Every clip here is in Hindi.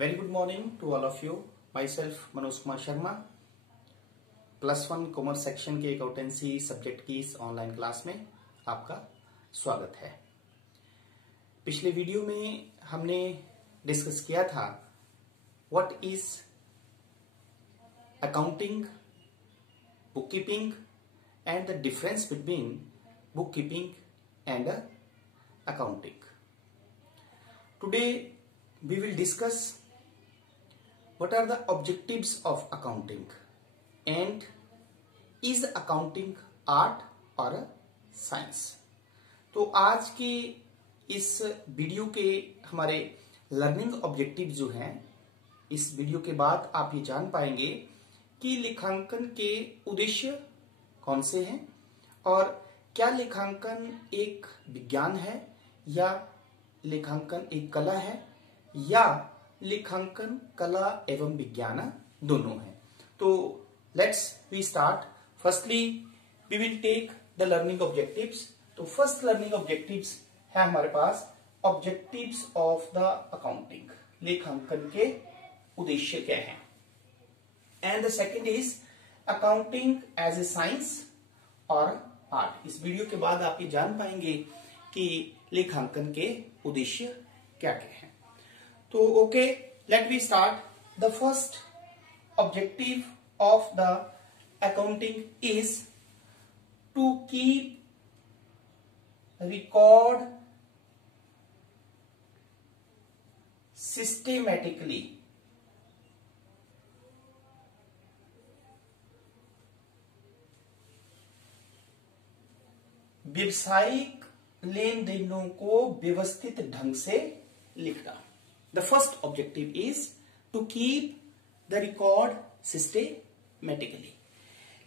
Very good morning to all of you. Myself Manoj Kumar Sharma, +1 commerce section के अकाउंटेंसी सब्जेक्ट की इस ऑनलाइन क्लास में आपका स्वागत है। पिछले वीडियो में हमने डिस्कस किया था what is accounting, bookkeeping and the difference between bookkeeping and accounting. Today we will discuss what are the objectives of accounting and is accounting art or a science। तो आज के इस वीडियो के हमारे लर्निंग ऑब्जेक्टिव जो हैं, इस वीडियो के बाद आप ये जान पाएंगे कि लेखांकन के उद्देश्य कौन से हैं और क्या लेखांकन एक विज्ञान है या लेखांकन एक कला है या लेखांकन कला एवं विज्ञान दोनों है। तो let's we start. Firstly we will take the learning objectives. तो फर्स्ट लर्निंग ऑब्जेक्टिव्स है हमारे पास ऑब्जेक्टिव्स ऑफ द अकाउंटिंग, लेखांकन के उद्देश्य क्या हैं। And the second is accounting as a science और आर्ट। इस वीडियो के बाद आप ये जान पाएंगे कि लेखांकन के उद्देश्य क्या क्या हैं। तो okay, let we start. The first objective of the accounting is to keep record systematically व्यवसायिक लेन देनों को व्यवस्थित ढंग से लिखना। The first objective is to keep the record systematically।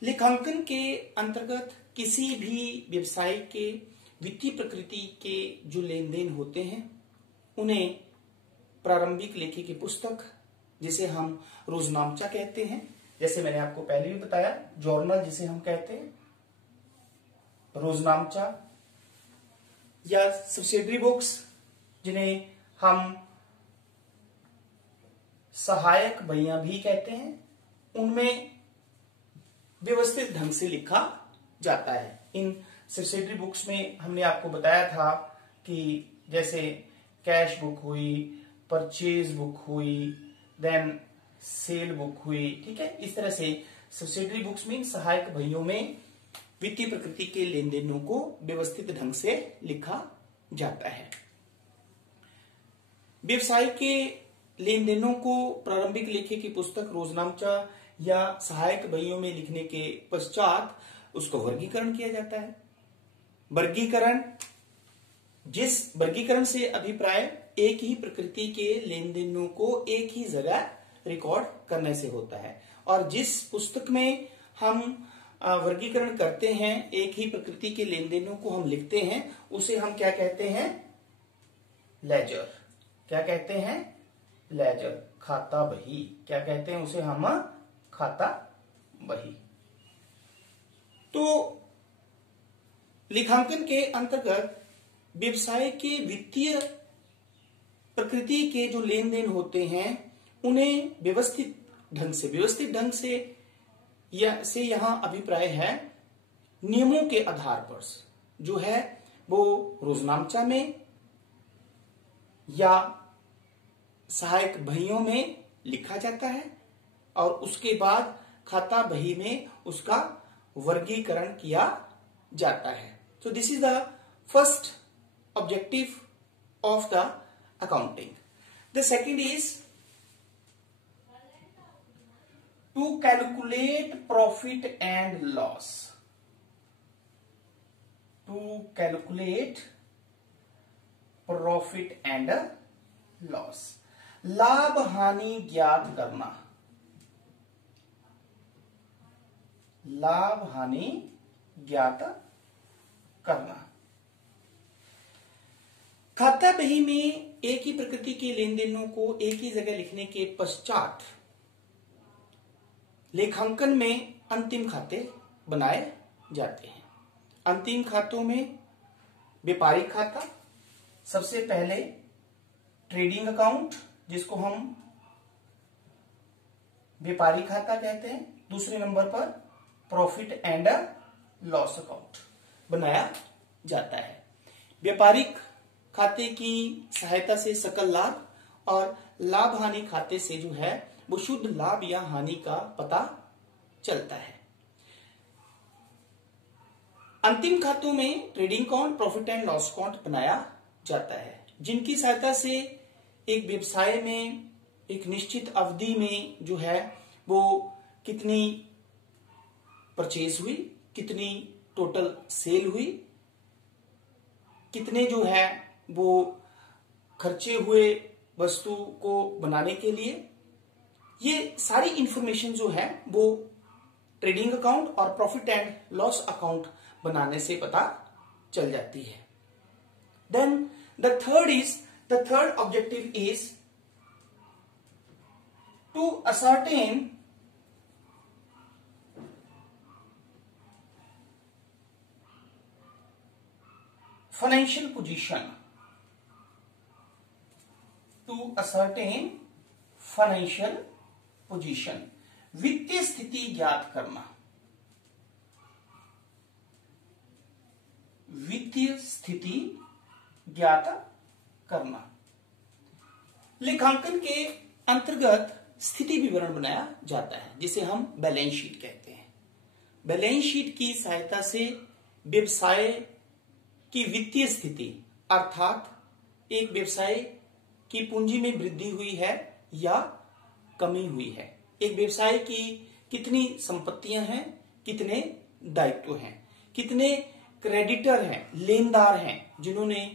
लेखांकन के अंतर्गत किसी भी व्यवसाय के वित्तीय प्रकृति के जो लेन देन होते हैं उन्हें प्रारंभिक लेखे की पुस्तक, जिसे हम रोजनामचा कहते हैं, जैसे मैंने आपको पहले भी बताया, जर्नल जिसे हम कहते हैं, रोजनामचा या सब्सिडरी बुक्स जिन्हें हम सहायक बहियां भी कहते हैं, उनमें व्यवस्थित ढंग से लिखा जाता है। इन सब्सिडरी बुक्स में हमने आपको बताया था कि जैसे कैश बुक हुई, परचेज बुक हुई, देन सेल बुक हुई, ठीक है। इस तरह से सब्सिडरी बुक्स में सहायक बहियों में वित्तीय प्रकृति के लेन देनों को व्यवस्थित ढंग से लिखा जाता है। व्यवसाय के लेन देनों को प्रारंभिक लेखे की पुस्तक, रोजनामचा या सहायक बहियों में लिखने के पश्चात उसका वर्गीकरण किया जाता है। वर्गीकरण, जिस वर्गीकरण से अभिप्राय एक ही प्रकृति के लेन देनों को एक ही जगह रिकॉर्ड करने से होता है, और जिस पुस्तक में हम वर्गीकरण करते हैं, एक ही प्रकृति के लेन देनों को हम लिखते हैं, उसे हम क्या कहते हैं? लेजर। क्या कहते हैं? लेजर, खाता बही। क्या कहते हैं उसे हम? खाता बही। तो लेखांकन के अंतर्गत व्यवसाय के वित्तीय प्रकृति के जो लेन देन होते हैं उन्हें व्यवस्थित ढंग से यहां अभिप्राय है नियमों के आधार पर जो है वो रोजनामचा में या सहायक बहियों में लिखा जाता है, और उसके बाद खाता बही में उसका वर्गीकरण किया जाता है। तो this is the first objective of the accounting. The second is to calculate profit and loss. To calculate profit and loss, लाभ हानि ज्ञात करना। लाभ हानि ज्ञात करना। खाता बही में एक ही प्रकृति के लेन देनों को एक ही जगह लिखने के पश्चात लेखांकन में अंतिम खाते बनाए जाते हैं। अंतिम खातों में व्यापारिक खाता, सबसे पहले ट्रेडिंग अकाउंट जिसको हम व्यापारी खाता कहते हैं, दूसरे नंबर पर प्रॉफिट एंड लॉस अकाउंट बनाया जाता है। व्यापारिक खाते की सहायता से सकल लाभ और लाभ हानि खाते से जो है वो शुद्ध लाभ या हानि का पता चलता है। अंतिम खातों में trading account, profit and loss account बनाया जाता है, जिनकी सहायता से एक व्यवसाय में एक निश्चित अवधि में जो है वो कितनी परचेज हुई, कितनी टोटल सेल हुई, कितने जो है वो खर्चे हुए वस्तु को बनाने के लिए, ये सारी इंफॉर्मेशन जो है वो ट्रेडिंग अकाउंट और प्रॉफिट एंड लॉस अकाउंट बनाने से पता चल जाती है। Then the third objective is to ascertain financial position, to ascertain financial position, वित्तीय स्थिति ज्ञात करना, वित्तीय स्थिति ज्ञात करना। लेखांकन के अंतर्गत स्थिति विवरण बनाया जाता है, जिसे हम बैलेंस शीट कहते हैं। बैलेंस शीट की सहायता से व्यवसाय की वित्तीय स्थिति अर्थात एक व्यवसाय की पूंजी में वृद्धि हुई है या कमी हुई है, एक व्यवसाय की कितनी संपत्तियां हैं, कितने दायित्व हैं, कितने क्रेडिटर हैं, लेनदार हैं जिन्होंने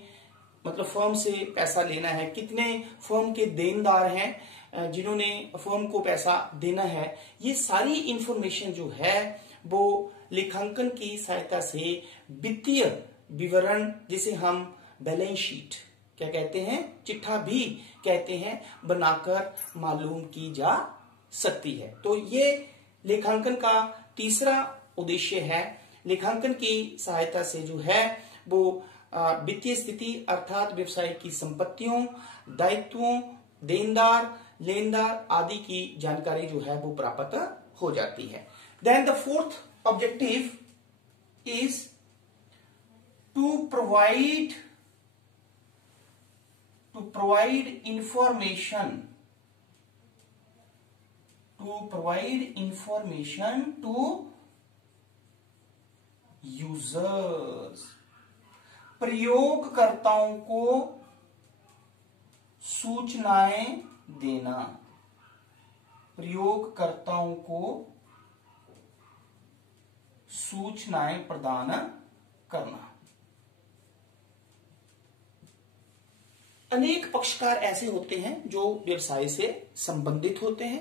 मतलब फर्म से पैसा लेना है, कितने फर्म के देनदार हैं जिन्होंने फर्म को पैसा देना है। ये सारी इंफॉर्मेशन जो है वो लेखांकन की सहायता से वित्तीय विवरण, जिसे हम बैलेंस शीट क्या कहते हैं, चिट्ठा भी कहते हैं, बनाकर मालूम की जा सकती है। तो ये लेखांकन का तीसरा उद्देश्य है। लेखांकन की सहायता से जो है वो वित्तीय स्थिति अर्थात व्यवसाय की संपत्तियों, दायित्वों, देनदार, लेनदार आदि की जानकारी जो है वो प्राप्त हो जाती है। Then the fourth objective is to provide information to users, प्रयोगकर्ताओं को सूचनाएं देना, प्रयोगकर्ताओं को सूचनाएं प्रदान करना। अनेक पक्षकार ऐसे होते हैं जो व्यवसाय से संबंधित होते हैं।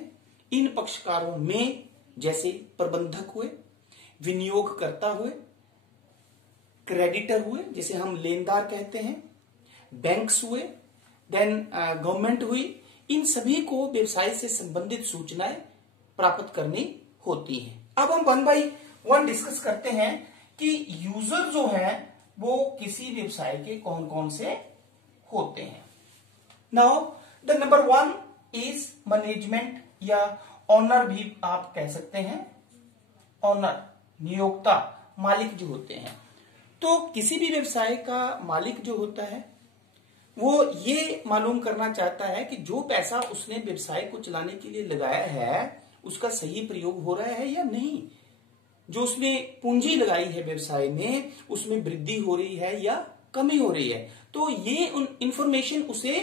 इन पक्षकारों में जैसे प्रबंधक हुए, विनियोगकर्ता हुए, क्रेडिटर हुए जिसे हम लेनदार कहते हैं, बैंक्स हुए, देन गवर्नमेंट हुई। इन सभी को व्यवसाय से संबंधित सूचनाएं प्राप्त करनी होती हैं। अब हम 1 by 1 डिस्कस करते हैं कि यूजर जो है वो किसी व्यवसाय के कौन कौन से होते हैं। Now the number 1 is management या ऑनर भी आप कह सकते हैं। ऑनर, नियोक्ता, मालिक जो होते हैं। तो किसी भी व्यवसाय का मालिक जो होता है वो ये मालूम करना चाहता है कि जो पैसा उसने व्यवसाय को चलाने के लिए लगाया है उसका सही प्रयोग हो रहा है या नहीं, जो उसने पूंजी लगाई है व्यवसाय में उसमें वृद्धि हो रही है या कमी हो रही है। तो ये इंफॉर्मेशन उसे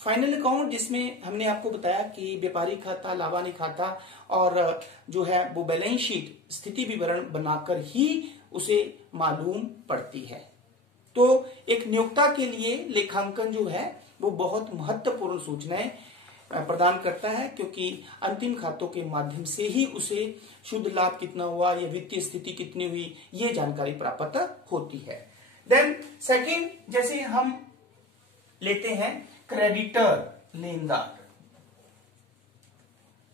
फाइनल अकाउंट, जिसमें हमने आपको बताया कि व्यापारी खाता, लाभानी खाता और जो है वो बैलेंस शीट, स्थिति विवरण बनाकर ही उसे मालूम पड़ती है। तो एक नियोक्ता के लिए लेखांकन जो है वो बहुत महत्वपूर्ण सूचनाएं प्रदान करता है, क्योंकि अंतिम खातों के माध्यम से ही उसे शुद्ध लाभ कितना हुआ या वित्तीय स्थिति कितनी हुई ये जानकारी प्राप्त होती है। देन सेकंड, जैसे हम लेते हैं क्रेडिटर, लेनदार,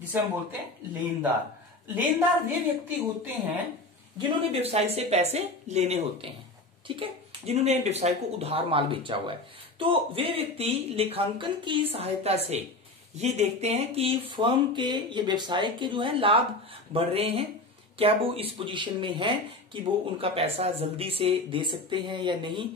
जिसे हम बोलते हैं लेनदार। लेनदार वे व्यक्ति होते हैं जिन्होंने व्यवसाय से पैसे लेने होते हैं, ठीक है, जिन्होंने व्यवसाय को उधार माल बेचा हुआ है। तो वे व्यक्ति लेखांकन की सहायता से ये देखते हैं कि फर्म के, ये व्यवसाय के जो है लाभ बढ़ रहे हैं, क्या वो इस पोजीशन में है कि वो उनका पैसा जल्दी से दे सकते हैं या नहीं,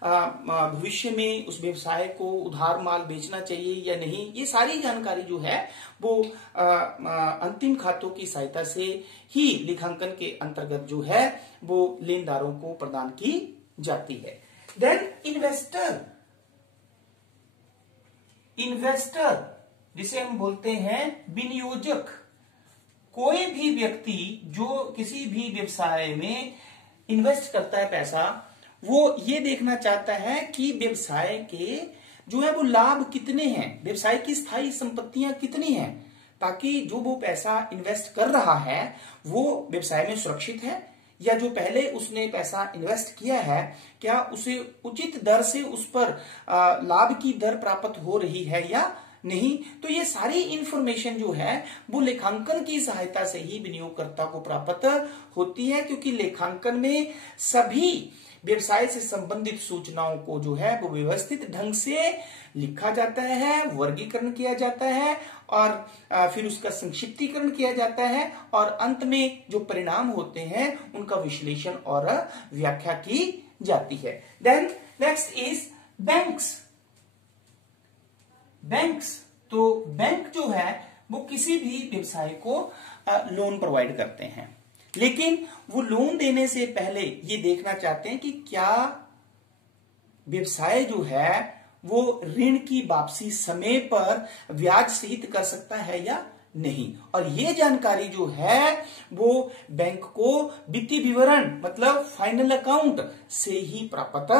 भविष्य में उस व्यवसाय को उधार माल बेचना चाहिए या नहीं। ये सारी जानकारी जो है वो अंतिम खातों की सहायता से ही लेखांकन के अंतर्गत जो है वो लेनदारों को प्रदान की जाती है। देन इन्वेस्टर जिसे हम बोलते हैं विनियोजक, कोई भी व्यक्ति जो किसी भी व्यवसाय में इन्वेस्ट करता है पैसा, वो ये देखना चाहता है कि व्यवसाय के जो है वो लाभ कितने हैं, व्यवसाय की स्थायी संपत्तियां कितनी हैं, ताकि जो वो पैसा इन्वेस्ट कर रहा है वो व्यवसाय में सुरक्षित है, या जो पहले उसने पैसा इन्वेस्ट किया है क्या उसे उचित दर से उस पर लाभ की दर प्राप्त हो रही है या नहीं। तो ये सारी इंफॉर्मेशन जो है वो लेखांकन की सहायता से ही विनियोगकर्ता को प्राप्त होती है, क्योंकि लेखांकन में सभी व्यवसाय से संबंधित सूचनाओं को जो है वो व्यवस्थित ढंग से लिखा जाता है, वर्गीकरण किया जाता है और फिर उसका संक्षिप्तीकरण किया जाता है, और अंत में जो परिणाम होते हैं उनका विश्लेषण और व्याख्या की जाती है। Then next is banks. तो बैंक जो है वो किसी भी व्यवसाय को लोन प्रोवाइड करते हैं, लेकिन वो लोन देने से पहले ये देखना चाहते हैं कि क्या व्यवसाय जो है वो ऋण की वापसी समय पर ब्याज सहित कर सकता है या नहीं। और ये जानकारी जो है वो बैंक को वित्तीय विवरण मतलब फाइनल अकाउंट से ही प्राप्त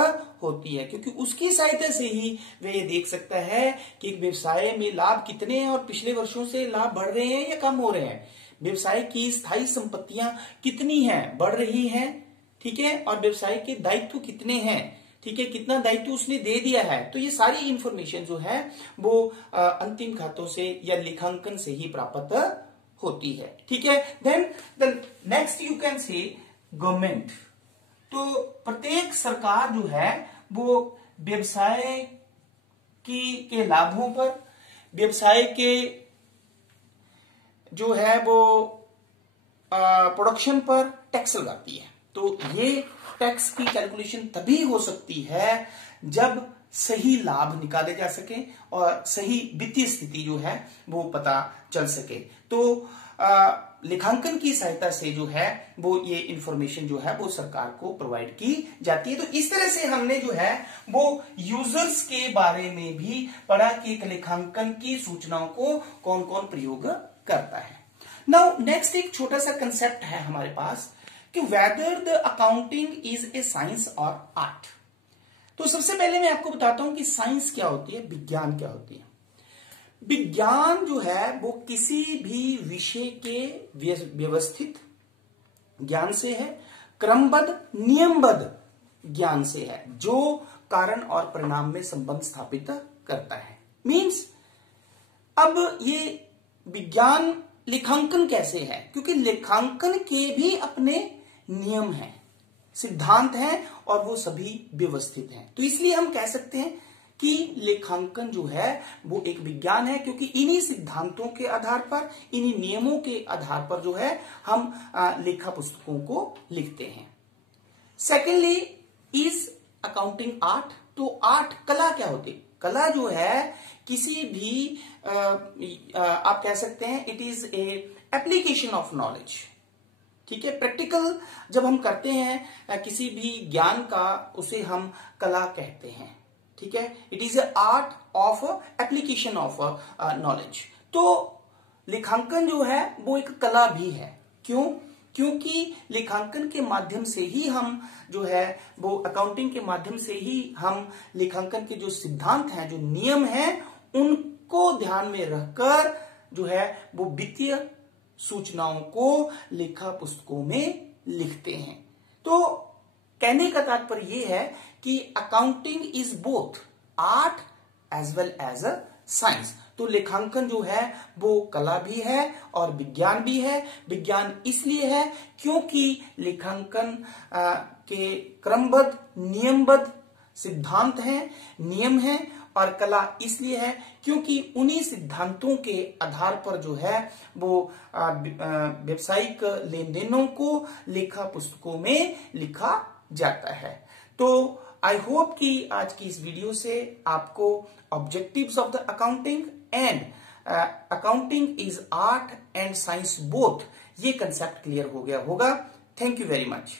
होती है, क्योंकि उसकी सहायता से ही वे ये देख सकता है कि एक व्यवसाय में लाभ कितने हैं और पिछले वर्षों से लाभ बढ़ रहे हैं या कम हो रहे हैं, व्यवसाय की स्थायी संपत्तियां कितनी हैं, बढ़ रही हैं, ठीक है, और व्यवसाय के दायित्व कितने हैं, ठीक है, कितना दायित्व उसने दे दिया है। तो ये सारी इंफॉर्मेशन जो है वो अंतिम खातों से या लेखांकन से ही प्राप्त होती है, ठीक है। Then the next you can say government. तो प्रत्येक सरकार जो है वो व्यवसाय के लाभों पर, व्यवसाय के जो है वो प्रोडक्शन पर टैक्स लगाती है। तो ये टैक्स की कैलकुलेशन तभी हो सकती है जब सही लाभ निकाले जा सके और सही वित्तीय स्थिति जो है वो पता चल सके। तो लेखांकन की सहायता से जो है वो ये इंफॉर्मेशन जो है वो सरकार को प्रोवाइड की जाती है। तो इस तरह से हमने जो है वो यूजर्स के बारे में भी पढ़ा कि लेखांकन की सूचनाओं को कौन कौन प्रयोग करता है। नाउ नेक्स्ट एक छोटा सा कंसेप्ट है हमारे पास कि whether the accounting is a science और आर्ट। तो सबसे पहले मैं आपको बताता हूं कि साइंस क्या होती है, विज्ञान क्या होती है। विज्ञान जो है वो किसी भी विषय के व्यवस्थित ज्ञान से है, क्रमबद्ध नियमबद्ध ज्ञान से है, जो कारण और परिणाम में संबंध स्थापित करता है। मीन्स अब ये विज्ञान लेखांकन कैसे है, क्योंकि लेखांकन के भी अपने नियम हैं, सिद्धांत हैं और वो सभी व्यवस्थित हैं। तो इसलिए हम कह सकते हैं कि लेखांकन जो है वो एक विज्ञान है, क्योंकि इन्हीं सिद्धांतों के आधार पर, इन्हीं नियमों के आधार पर जो है हम लेखा पुस्तकों को लिखते हैं। Secondly is accounting art. तो आर्ट कला क्या होती है, कला जो है किसी भी आप कह सकते हैं it is a application of knowledge, ठीक है। प्रैक्टिकल जब हम करते हैं किसी भी ज्ञान का उसे हम कला कहते हैं, ठीक है। It is a art of application of knowledge. तो लेखांकन जो है वो एक कला भी है। क्यों? क्योंकि लेखांकन के माध्यम से ही हम जो है वो अकाउंटिंग के माध्यम से ही हम लेखांकन के जो सिद्धांत हैं, जो नियम हैं, उनको ध्यान में रखकर जो है वो वित्तीय सूचनाओं को लेखा पुस्तकों में लिखते हैं। तो कहने का तात्पर्य यह है कि accounting is both art as well as a science. तो लेखांकन जो है वो कला भी है और विज्ञान भी है। विज्ञान इसलिए है क्योंकि लेखांकन के क्रमबद्ध नियमबद्ध सिद्धांत हैं, नियम हैं और कला इसलिए है क्योंकि उन्हीं सिद्धांतों के आधार पर जो है वो व्यावसायिक लेन देनों को लेखा पुस्तकों में लिखा जाता है। तो आई होप कि आज की इस वीडियो से आपको objectives of the accounting and accounting is art and science both ये कंसेप्ट क्लियर हो गया होगा। Thank you very much.